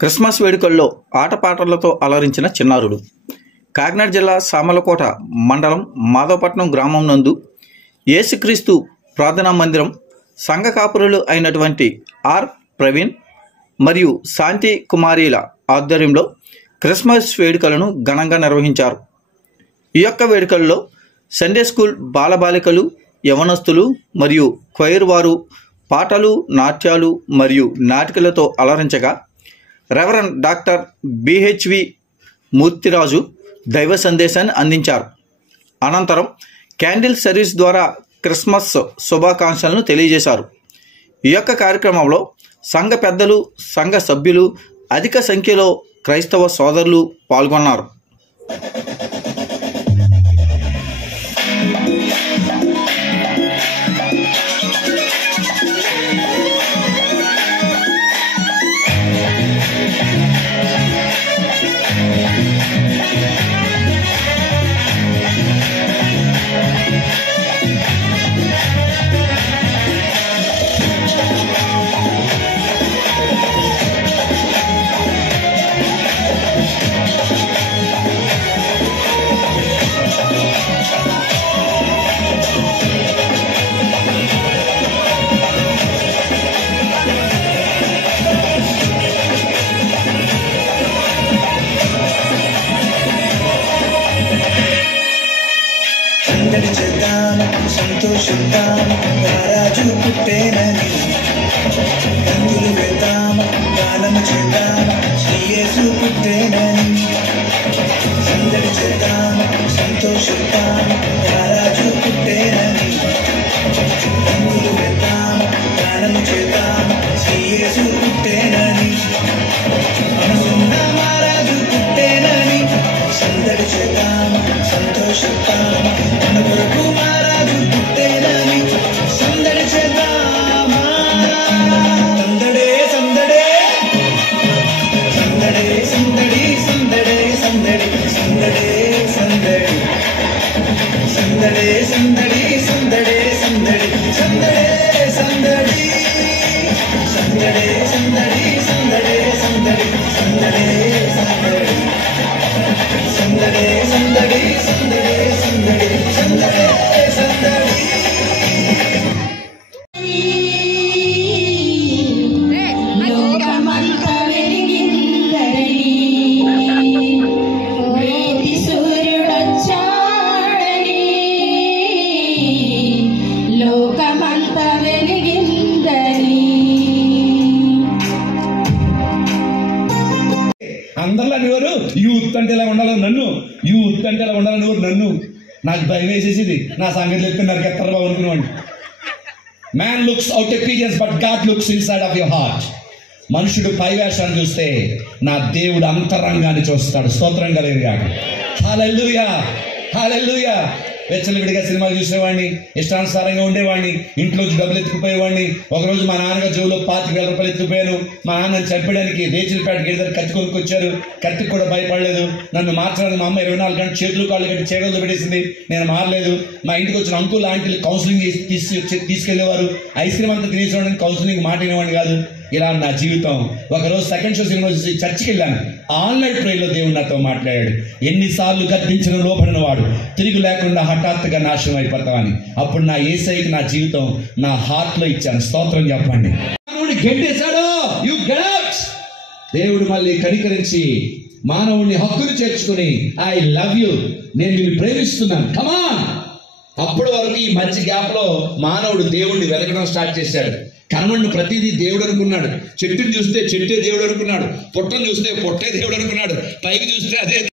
Christmas వేడుకల్లో ఆటపాటలతో అలరించిన చిన్నారులు. కాకినాడ జిల్లా సామర్లకోట మండలం మాధవపట్నం గ్రామం నందు యేసుక్రీస్తు ప్రార్థనా మందిరం సంఘ కాపురులు అయినటువంటి ఆర్ ప్రవీణ్ మరియు శాంతి కుమారీల ఆధ్వర్యంలో క్రిస్మస్ వేడుకలను ఘనంగా నిర్వహించారు. ఈ యొక్క వేడుకల్లో సండే స్కూల్ బాలబాలికలు, యవనస్తులు మరియు క్వైర్ వారు పాటలు, నాట్యాలు మరియు నాటికలతో అలరించగా రెవరెండ్ డాక్టర్ బిహెచ్వి మూర్తిరాజు దైవ సందేశాన్ని అందించారు. అనంతరం క్యాండిల్ సర్వీస్ ద్వారా క్రిస్మస్ శుభాకాంక్షలను తెలియజేశారు. ఈ యొక్క కార్యక్రమంలో సంఘ పెద్దలు, సంఘ సభ్యులు, అధిక సంఖ్యలో క్రైస్తవ సోదరులు పాల్గొన్నారు. సంతోషిద్దాం రాజు పుట్టేనని, రంగులు వెళ్దాం, గానం చేద్దాం, శ్రీ యేసు పుట్టేనని. సందడి చేద్దాం, సంతోషిద్దాం, రాజు పుట్టేనని, రంగులు వెళ్దాం, గానం చేద్దాం, శ్రీ యేసు పుట్టేనని. మనసున్న రాజు పుట్టేనని, సందడి చేద్దాం, సంతోషిద్దాం, మన కొరకు రాజు పుట్టేనని, సందడి చేద్దామా. సందడే సందడే సందడే సందడి సందడే సందడి సందడే సందడి సందడే సందడి సందడే సందడి సందడే సందడి సందడే సందడి సందడే సందడి సందడే సందడి సందడే సందడి సందడే సందడి సందడే సందడి. అందరిలో అనేవారు యూత్ అంటే ఇలా ఉండాలి, యూత్ అంటే ఇలా ఉండాలని నన్ను నాకు భయం వేసేసింది. నా సంగతి చెప్తే నరికెత్తారు బాబు అనుకునేవాడిని. Man looks out appearance but God looks inside of your heart. మనుషుడు పై వేషాన్ని చూస్తే నా దేవుడు అంతరంగాన్ని చూస్తాడు. స్తోత్రం కలిగాక. హల్లెలూయా, హల్లెలూయా. వెచ్చలవిడిగా సినిమాలు చూసేవాడిని, ఇష్టానుసారంగా ఉండేవాడిని, ఇంట్లోంచి డబ్బులు ఎత్తుకుపోయేవాడిని. ఒకరోజు మా నాన్నగారు జోబులో 25,000 రూపాయలు ఎత్తుకుపోయాను. మా నాన్నని చంపడానికి రేచిలపేటకి వెళ్ళి కత్తి కొనుక్కొచ్చారు. కత్తికి కూడా భయపడలేదు. నన్ను మార్చడానికి మా అమ్మ 24 గంటలు చేతులు కాళ్ళు కట్టి చేతులు పెట్టేసింది. నేను మారలేదు. మా ఇంటికి వచ్చిన అంకుల్ ఆంటీలు కౌన్సిలింగ్ తీసుకెళ్లేవారు. ఐస్ క్రీమ్ అంతా తినేసేవాడిని, కౌన్సిలింగ్ మాట వినేవాడిని కాదు. ఇలా నా జీవితం. ఒకరోజు సెకండ్ షో సినిమా చూసి చర్చికి వెళ్ళాను. ఆన్లైన్ ప్రేయర్లో దేవుడు నాతో మాట్లాడాడు. ఎన్నిసార్లు గద్దించిన లోపడిన వాడు తిరిగి లేకుండా హఠాత్తుగా నాశనం అయిపోతామని. అప్పుడు నా యేసయ్యకి నా జీవితం నా హార్ట్ లో ఇచ్చాను. స్తోత్రం చెప్పండి. గెంటేశాడు, యు గెట్ అవుట్. దేవుడు మళ్ళీ కనికరించి మానవుడిని హక్కును చేర్చుకుని ఐ లవ్ యు, నేను నిన్ను ప్రేమిస్తున్నాను, కమాన్. అప్పటి వరకు ఈ మధ్య గ్యాప్ లో మానవుడు దేవుడిని వెతకడం స్టార్ట్ చేశాడు. కనబడిన ప్రతిదీ దేవుడు అనుకున్నాడు. చెట్టుని చూస్తే చెట్టే దేవుడు అనుకున్నాడు. పొట్టను చూస్తే పొట్టే దేవుడు అనుకున్నాడు. పైకి చూస్తే అదే